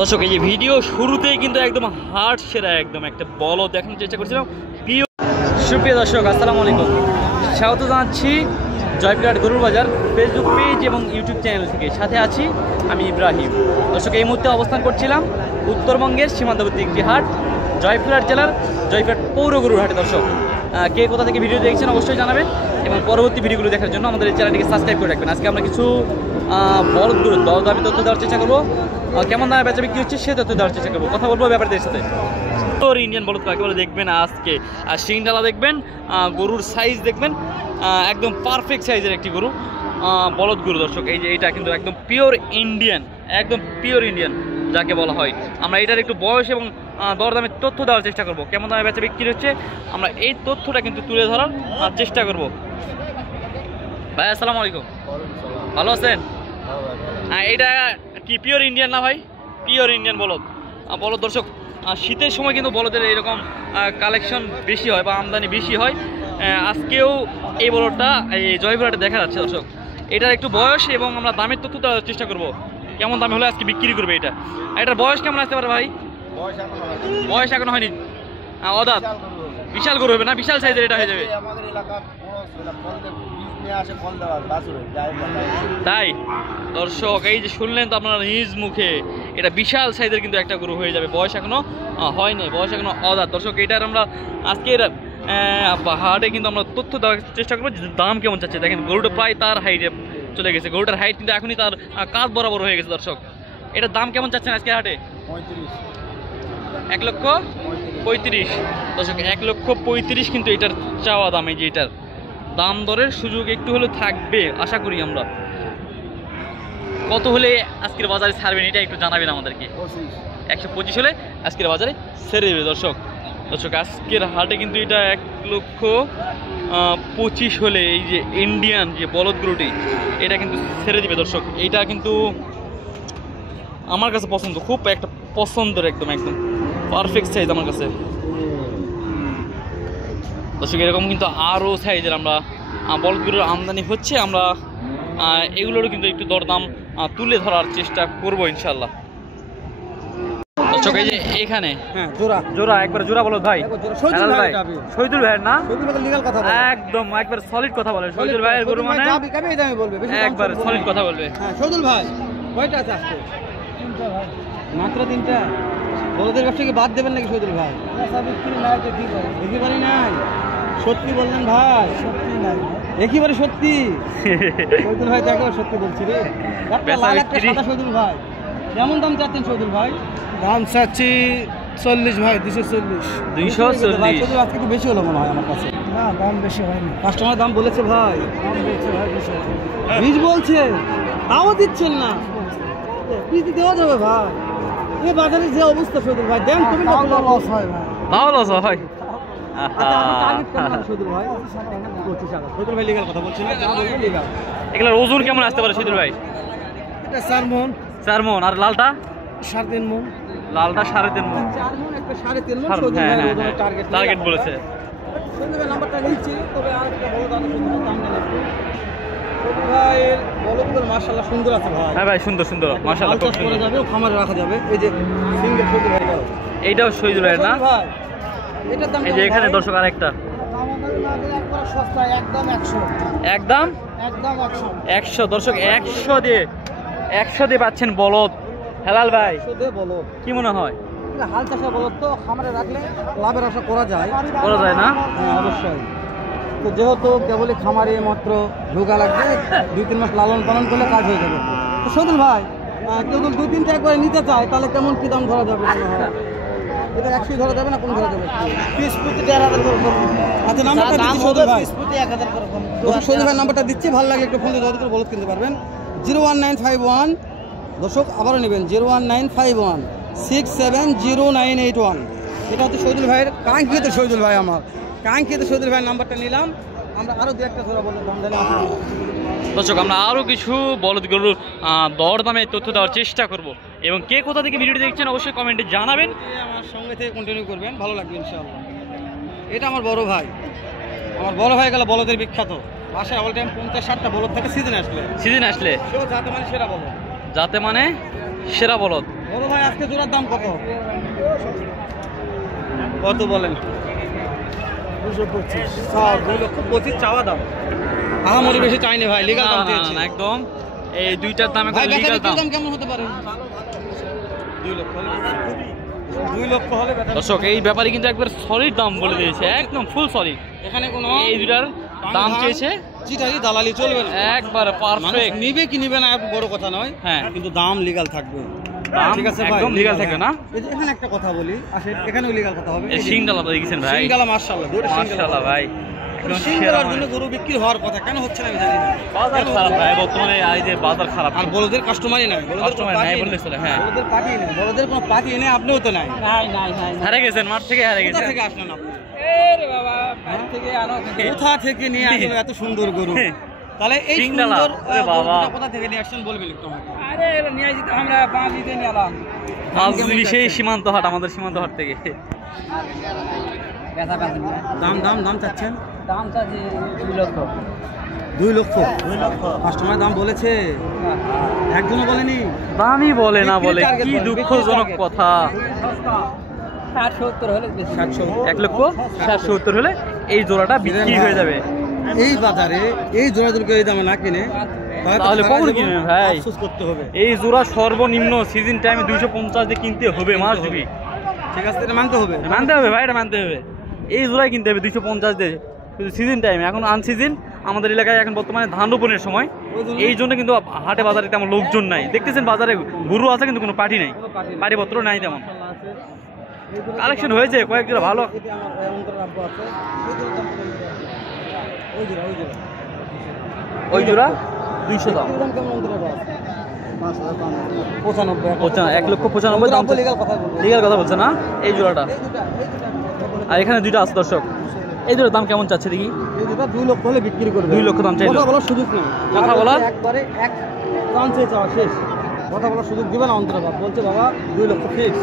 দর্শক এই যে ভিডিও শুরুতেই কিন্তু একদম হার্ট সেরা একদম একটা বলদ দেখানোর চেষ্টা করছিলাম। সুপ্রিয় দর্শক আসসালামু আলাইকুম, স্বাগত জানাচ্ছি জয়পুরহাট গরুর বাজার ফেসবুক পেজ এবং ইউটিউব চ্যানেল থেকে। সাথে আছি আমি ইব্রাহিম। দর্শক এই মুহূর্তে অবস্থান করছিলাম উত্তরবঙ্গের সীমান্তবর্তী একটি হাট, জয়পুরহাট জেলার জয়পুরহাট পৌর গরুর হাটে। দর্শক কে কোথা থেকে ভিডিও দেখছেন অবশ্যই জানাবেন এবং পরবর্তী ভিডিওগুলো দেখার জন্য আমাদের এই চ্যানেলটিকে সাবস্ক্রাইব করে রাখবেন। আজকে আমরা কিছু বলদ গরুর দরদামি তথ্য দেওয়ার চেষ্টা করবো, কেমন দামে বেচা বিক্রি হচ্ছে সে তথ্য দেওয়ার চেষ্টা করবো, কথা বলবো ব্যাপারদের সাথে। তোর ইন্ডিয়ান বলদ কাকে বলে দেখবেন আজকে, আর শিংডালা দেখবেন, গরুর সাইজ দেখবেন, একদম পারফেক্ট সাইজের একটি গরু, বলদ গরু। দর্শক এই যে এইটা কিন্তু একদম পিওর ইন্ডিয়ান, একদম পিওর ইন্ডিয়ান যাকে বলা হয়। আমরা এটার একটু বয়স এবং দরদামের তথ্য দেওয়ার চেষ্টা করব, কেমন দামে বেচা বিক্রি হচ্ছে আমরা এই তথ্যটা কিন্তু তুলে ধরার চেষ্টা করব। ভাই আসসালামু আলাইকুম, ভালো আছেন? এইটা কি পিওর ইন্ডিয়ান না ভাই? পিওর ইন্ডিয়ান বলদ। বলদ দর্শক শীতের সময় কিন্তু বলদের এরকম কালেকশন বেশি হয় বা আমদানি বেশি হয়। আজকেও এই বলদটা এই জয়পুরহাটে দেখা যাচ্ছে। দর্শক এটার একটু বয়স এবং আমরা দামের তথ্য দেওয়ার চেষ্টা করব, কেমন দামে হলে আজকে বিক্রি করবে এটা। এটার বয়স কেমন আসতে পারে ভাই? বয়স এখনো হয়নি, অদাত বিশাল গরু হবে না? বিশাল সাইজের এটা হয়ে যাবে তাই? দর্শক এই যে শুনলেন তো আপনারা নিজ মুখে, এটা বিশাল সাইজের কিন্তু একটা গরু হয়ে যাবে। বয়স এখনো হয়নি, বয়স এখনো অদাত। দর্শক এটার আমরা আজকের হাটে কিন্তু আমরা তথ্য দেওয়ার চেষ্টা করবো, দাম কেমন চাচ্ছে। দেখেন গরুটা প্রায় তার হাইটে চলে গেছে, গরুটার হাইট কিন্তু এখনই তার কাঁধ বরাবর হয়ে গেছে। দর্শক এটার দাম কেমন চাচ্ছেন আজকে হাটে? 1,35,000। দর্শক 1,35,000 কিন্তু এটার চাওয়া দাম। এই যে এটার দাম দরের সুযোগ একটু হলেও থাকবে আশা করি আমরা। কত হলে আজকের বাজারে ছাড়বেন এটা একটু জানাবেন আমাদেরকে। 125 হলে আজকের বাজারে ছেড়ে দেবে। দর্শক আজকের হাটে কিন্তু এটা 1,25,000 হলে এই যে ইন্ডিয়ান যে বলদ গরুটি এটা কিন্তু ছেড়ে দিবে। দর্শক এইটা কিন্তু আমার কাছে পছন্দ, খুব একটা পছন্দের, একদম একদম পারফেক্ট সাইজ আমার কাছে। দর্শক এরকম কিন্তু আরও সাইজের আমরা বলদ গরুর আমদানি হচ্ছে, আমরা এগুলোরও কিন্তু একটু দরদাম তুলে ধরার চেষ্টা করব ইনশাল্লাহ। দর্শক এই যে এখানে জোড়া একবার জোড়া বলো ভাই, শহীদুল ভাইয়ের না? একদম একবার সলিড কথা বলে শহীদুল ভাইয়ের গরু, মানে একবার সলিড কথা বলবে। শহীদুল ভাই কয়টা আছে আজকে? মাত্র 3টা। বলদের ব্যবসাকে বাদ দেবেন নাকি শহীদুল ভাই? একেবারে নাই, সত্যি বললেন ভাই? সত্যি নাই, একেবারে সত্যি। শহীদুল ভাই দেখো সত্যি বলছি রে। শহীদুল ভাই কেমন দাম চাচ্ছেন শহীদুল ভাই? দাম চাচ্ছি 40 ভাই, 240। আজকে একটু বেশি হলো মনে হয় আমার কাছে। না দাম বেশি হয়নি, কাস্টমার দাম বলেছে ভাই, দাম বলছে ভাই 20 বলছে, তাও দিচ্ছেন না। পিস দেওয়া যাবে ভাই, এই বাজারে যে অবস্থা শহীদুল ভাই দেন তুমি না, লস হয় ভাই, তাও লস হয়। এগুলোর ওজন কেমন আসতে পারে শহীদুল ভাই? এটা 4 মণ। 4 মণ। আর লালটা? 3.5 মণ। লালটা 3.5 মণ। 4 মণ একটা 3.5 মণ শহীদুল ভাই ওজনের টার্গেট বলেছে। শহীদুল ভাই নাম্বারটা নিচ্ছি, তবে আর একটা বড় দাম নেই শহীদুল ভাই। বলদগুলো মাশাআল্লাহ সুন্দর আছে ভাই। হ্যাঁ ভাই সুন্দর সুন্দর মাশাআল্লাহ, খুব সুন্দর যাবে, খামারে রাখা যাবে। এই যে সিঙ্গেল শহীদুল ভাই, এইটাও শহীদুল ভাই না? এটার দাম এই যে এখানে দর্শক আরেকটা সস্তা, একদম 100। একদম 100। দর্শক 100 দিয়ে পাচ্ছেন বলদ। হেলাল ভাই বলদ কি মনে হয়? হাল চাষা বলদ তো খামারে রাখলে লাভের আশা করা যায় না? হ্যাঁ অবশ্যই। তো যেহেতু কেবলই খামারে মাত্র ঢোকা লাগবে, 2-3 মাস লালন পালন করলে কাজ হয়ে যাবে। তো শহীদুল ভাই কেউ 2-3টা একবারে নিতে চায় তাহলে কেমন কি দাম ধরা যাবে? এটা 100 ধরা যাবে না? কোন ধরা যাবে? পিস প্রতি 1,500 করে। আচ্ছা নাম্বারটা দিচ্ছি শহীদুল ভাই, পিস প্রতি 1,000 করে। শহীদুল ভাই নাম্বারটা দিচ্ছি, ভালো লাগলে একটু ফোন দিয়ে যোগাযোগ করে বলদ কিনতে পারবেন। 01951 দর্শক আবারও নেবেন 01951 670981। এটা হচ্ছে শহীদুল ভাইয়ের কাঙ্ক্ষিত, শহীদুল ভাই আমার কাঙ্ক্ষিত শহীদুল ভাইয়ের নাম্বারটা নিলাম। আমরা আরও 2-1টা ধরা বলতে দাম দিলে দর্শক আমরা আরও কিছু বলদ গরুর দরদামে তথ্য দেওয়ার চেষ্টা করব, এবং কে কোথা থেকে ভিডিওটি দেখছেন অবশ্যই কমেন্টে জানাবেন। আমার সঙ্গে থেকে কন্টিনিউ করবেন, ভালো লাগবে ইনশাআল্লাহ। এটা আমার বড় ভাই, আমার বড় ভাই গেল বলদের বিখ্যাত। বাসায় অল টাইম 50-60টা বলদ থাকে সিজন আসলে। যাতে মানে সেরা বলদ, যাতে মানে সেরা বলদ। বড় ভাই আজকে জোড়ার দাম কত? কত বলেন? 225। 2,25,000 চাওয়া দাম। আহামরি বেশি চাইনি ভাই, লিগ্যাল দাম দিয়েছি একদম। এই দুইটার দাম ভাই। লিগ্যাল দাম। দাম কেমন হতে পারে? 2 লক্ষ। 2 লক্ষ হলে দর্শক এই ব্যাপারে কিন্তু একবার সলিড দাম বলে দিয়েছে, একদম ফুল সলিড। এখানে কোনো এই দুটার দাম চেয়েছে চিটারি দালালি চলবে না, একবার পারফেক্ট। নিবে কি নিবে না বড় কথা নয়, হ্যাঁ, কিন্তু দাম লিগ্যাল থাকবে। ঠিক আছে ভাই, একদম লিগ্যাল থাকবে না। এখানে একটা কথা বলি, আসেন এখানেও লিগ্যাল কথা হবে। এই সিংডালা দেখেছেন ভাই, সিংডালা মাশাআল্লাহ, দুটো মাশাআল্লাহ ভাই। একদম সিংডালার জন্য গরু বিক্রি হওয়ার কথা, কেন হচ্ছে না আমি জানি না। বাজার খারাপ ভাই বর্তমানে, এই যে বাজার খারাপ। আর বড়দের কাস্টমারই নাই, কাস্টমার নাই বললে চলে। হ্যাঁ, বড়দের পার্টি নেই, বড়দের কোনো পার্টি নেই, আপনিও তো নাই। হারে গেছেন, মাঠ থেকে হারে কোথা গেছেন। থেকে আসলেন আপনি? কোথা থেকে নিয়ে আসলেন এত সুন্দর গরু? তাহলে এই সিংডালা, সুন্দর আরে বাবা, কোথা থেকে নিয়ে আসছেন বলবেন একটু আমাকে। নিয়ে আসি তো আমরা 5 দিতে নিয়ে এলাম। সেই সীমান্ত হাট, আমাদের সীমান্ত হাট থেকে। দাম দাম দাম চাচ্ছেন? দাম চাচ্ছি 2 লক্ষ। 2 লক্ষ। কাস্টমার দাম বলেছে? একজনও বলেনি? দামই বলে না, বলে কি দুঃখজনক কথা। 60-70 হলে বেশি। 700। 1,60,70,000 হলে এই জোড়াটা বিক্রি হয়ে যাবে। এই বাজারে এই জোড়াগুলোকে এই দামে না কিনে তাহলে কখন কিনবে ভাই? আফসোস করতে হবে। এই জোড়া সর্বনিম্ন সিজন টাইমে 250 দিয়ে কিনতে হবে, মাস দিবি। ঠিক আছে, এটা মানতে হবে। মানতে হবে ভাই, এটা মানতে হবে। এই জোড়াই কিনতে হবে 250 দিয়ে, কিন্তু সিজন টাইমে। এখন আনসিজন, আমাদের এলাকায় এখন বর্তমানে ধান রোপণের সময়, এই জন্য কিন্তু হাটে বাজারে তেমন লোকজন নাই। দেখতেছেন বাজারে গরু আছে কিন্তু কোনো পার্টি নাই, পাটিপত্র নাই তেমন। কালেকশন হয়েছে কয়েক জোড়া ভালো। ওই জোড়া 200 দাম। 1,95,000 দাম। লিগ্যাল কথা বলছে না এই জোড়াটা। আর এখানে দুইটা আছে দর্শক, এই জোড়ার দাম কেমন চাচ্ছে দেখি? 2 লক্ষ হলে বিক্রি করবে। 2 লক্ষ দাম চাইলো। কথা বলার সুযোগ নেই, কথা বলার একবারে এক চান্সে চাওয়া শেষ। কথা বলার সুযোগ দিবেন অন্তরাবাদ বলছে বাবা 2 লক্ষ ফিক্স।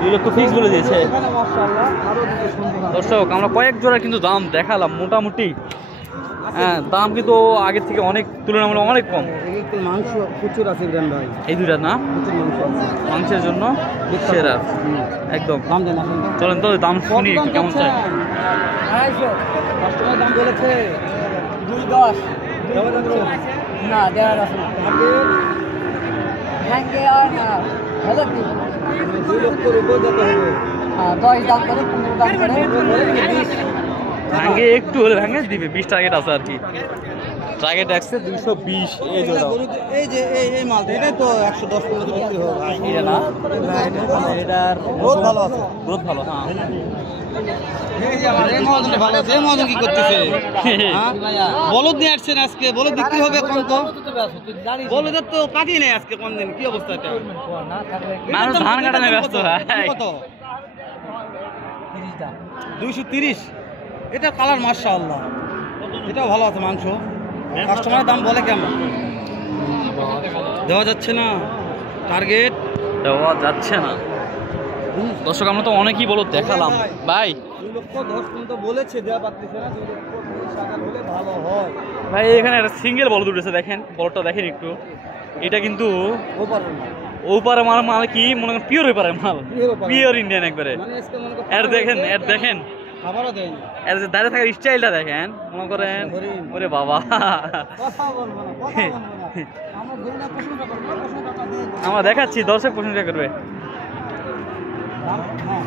2 লক্ষ ফিক্স বলে দিয়েছে। এখানে মাশাআল্লাহ আরো দুটো সুন্দর দর্শক আমরা কয়েক জোড়া কিন্তু দাম দেখালাম মোটামুটি। হ্যাঁ, দাম কিন্তু আগের থেকে অনেক তুলনামূলক অনেক কম। একটু মাংস প্রচুর আছে ব্র্যান্ড ভাই, এই দুইটা না প্রচুর মাংস আছে, মাংসের জন্য সেরা একদম। দাম দেন আসেন তো। চলেন তো দাম শুনি একটু কেমন চাই। 250। কাস্টমার দাম বলেছে 210। না দেওয়ার আছে না। হ্যাঙ্গে আর না হাজার দিব। 2 লক্ষের উপর যেতে হবে। 10 দাম করে 15 দাম করে 20। ভাঙে একটু হলে ভাঙে দিবে, 20 টার্গেট আছে আর কি। টার্গেট আছে 220। এই জোড়া এই যে এই মাল এটাই তো 110 পর্যন্ত বিক্রি হবে ভাই। এটা না এটার বহুত ভালো আছে, গ্রোথ ভালো। হ্যাঁ, এই যে আমার এই মহাজন ভালো আছে। এই মহাজন কি করতেছে? হ্যাঁ? বলদ নিয়ে আসছেন আজকে, বলদ বিক্রি হবে কোন তো? বলদের তো পাটি নেই আজকে, কোন দিন কি অবস্থা এটা? মানুষ ধান কাটানো ব্যস্ত ভাই। কত? 230। এটা কালার মাশাআল্লাহ, এটাও ভালো আছে মাংস। কাস্টমারের দাম বলে কেমন? দেওয়া যাচ্ছে না, টার্গেট দেওয়া যাচ্ছে না। দর্শক আমরা তো অনেকই বলো দেখালাম ভাই। 2 লক্ষ 10 পর্যন্ত বলেছে, দেওয়া পারতেছে না। 2 লক্ষ 20 টাকা হলে ভালো হয় ভাই। এখানে একটা সিঙ্গেল বলদ উঠেছে, দেখেন বলদটা দেখেন একটু। এটা কিন্তু ও পারবে না। ওপারে মাল মাল কি মনে করেন পিওর ওপারে মাল, পিওর ইন্ডিয়ান একবারে। মানে আজকে মনে করেন এর দেখেন, এর দেখেন, খাবারও দেয় না। এর যে দাঁড়িয়ে থাকার স্টাইলটা দেখেন, মনে করেন ওরে বাবা। কথা বলবো না, কথা বলবো না। আমরা ধরে না প্রশ্নটা করবো, প্রশ্নটা দিয়ে দেবো। আমরা দেখাচ্ছি, দর্শক প্রশংসা করবে। হ্যাঁ।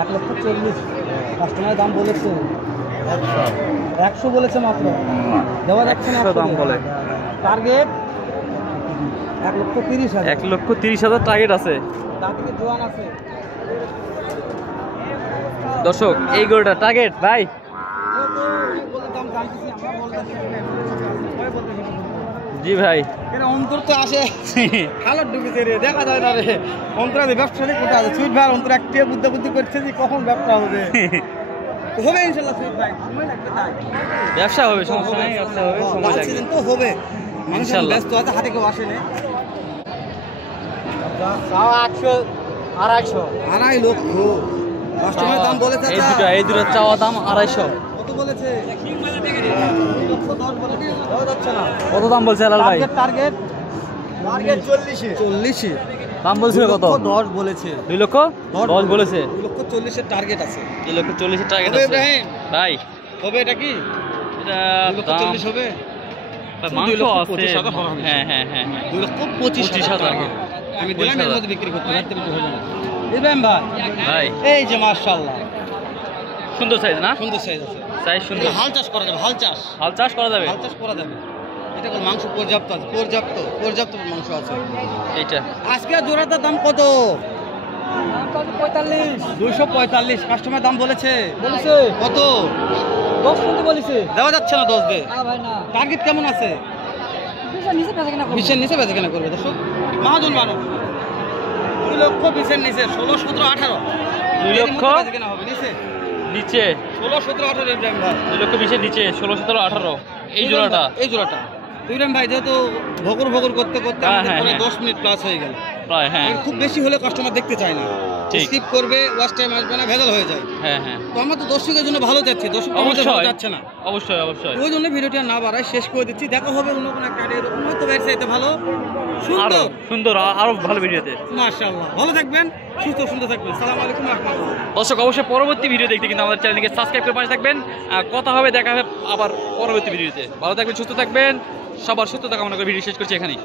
1,40,000 কাস্টমারের দাম বলেছে 100 বলেছে মাত্র, দেওয়া যাচ্ছে না। 100 দাম বলে। টার্গেট 1,30,000। 1,30,000 টার্গেট আছে। তার থেকে জোয়ান আছে। দর্শক এই গরুটা টার্গেট ভাই। দাম জানতেছি আমরা, বলতেছি জি ভাই। এর অন্তর তো আসে খালত ঢুকেছে রে, দেখা যায় না রে। অন্তরে ব্যবসা নেই কোটা আছে। সুইট ভাই অন্তর একটা বুদ্ধি করছে যে কখন ব্যবসা হবে। হবে ইনশাআল্লাহ সুইট ভাই, সময় লাগবে তাই। ব্যবসা হবে, সমস্যা নেই, ব্যবসা হবে, সময় লাগবে সিজন তো হবে ইনশাআল্লাহ। ব্যস্ত আছে, হাতে কেউ আসে না। 100 250 2.5 লক্ষ কাস্টমারের দাম বলেছে। এই দুটো চাওয়া দাম 250। কত বলেছে? 2 লক্ষ 10 বলে দেওয়া যাচ্ছে না। কত দাম বলছে লাল ভাই? টার্গেট টার্গেট 40 দাম বলছিল কত? 10 বলেছে 2 লক্ষ 10 বলেছে। 2 লক্ষ 40 এর টার্গেট আছে। 2 লক্ষ 40 টার্গেট হবে আছে ইব্রাহিম? ভাই। হবে এটা কি? এটা 2 লক্ষ দাম 40 হবে? মাংস 2 লক্ষ আছে। 25,000 হবে। হ্যাঁ হ্যাঁ হ্যাঁ 2 লক্ষ 25,000 25,000 আমি দিলাম এর মধ্যে বিক্রি করতে রাত্রে বিক্রি হবে না। ইব্রাহিম ভাই ভাই এই যে মাশাআল্লাহ সুন্দর সাইজ না? সুন্দর সাইজ আছে। সাইজ সুন্দর। এটা হাল চাষ করা যাবে, হাল চাষ করা যাবে। হাল চাষ করা যাবে। এটা করে মাংস পর্যাপ্ত আছে, পর্যাপ্ত মাংস আছে। এইটা আজকে জোড়াটার দাম কত? 245 কাস্টমার দাম বলেছে কত? 10 শুনতে বলেছে দেওয়া যাচ্ছে না 10 দে। না ভাই না টার্গেট কেমন আছে? নিচে পেছে কিনা 20 এর নিচে বেচা কেনা করবে দর্শক। মাহাজন মানুষ 2 লক্ষ 20 এর নিচে 16, 17, 18 2 লক্ষ বেচা কেনা হবে নিচে নিচে 16, 17, 18 ইব্রাহিম ভাই। 2 লক্ষ 20 এর নিচে 16, 17, 18 এই জোড়াটা। এই জোড়াটা ইব্রাহিম ভাই যেহেতু ভগর করতে করতে হ্যাঁ, আমাদের হ্যাঁ, প্রায় হ্যাঁ। 10 মিনিট প্লাস হয়ে গেল। প্রায় হ্যাঁ খুব বেশি হলে কাস্টমার দেখতে চায় না, ঠিক। স্কিপ করবে, ওয়াচ টাইম আসবে না, ভেজাল হয়ে যায়। হ্যাঁ হ্যাঁ তো আমরা তো দর্শকের জন্য ভালো চাচ্ছি, দর্শক আমাদের ভালো অবশ্যই চাচ্ছে না। অবশ্যই অবশ্যই। ওই জন্য ভিডিওটা না বাড়ায় শেষ করে দিচ্ছি। দেখা হবে অন্য কোনো একটা এরকম হয়তো এর চাইতে ভালো আরো সুন্দর। সুন্দর আরো ভালো ভিডিওতে। মাশাআল্লাহ, ভালো থাকবেন, সুন্দর থাকবেন। আসসালামু আলাইকুম ওয়া রাহমাতুল্লাহ। দর্শক অবশ্যই পরবর্তী ভিডিও দেখতে কিন্তু আমাদের চ্যানেলকে সাবস্ক্রাইব করে পাশে থাকবেন। আর কথা হবে, দেখা হবে আবার পরবর্তী ভিডিওতে। ভালো থাকবেন, সুস্থ থাকবেন, সবার সুস্থতা কামনা করে ভিডিও শেষ করছি এখানেই।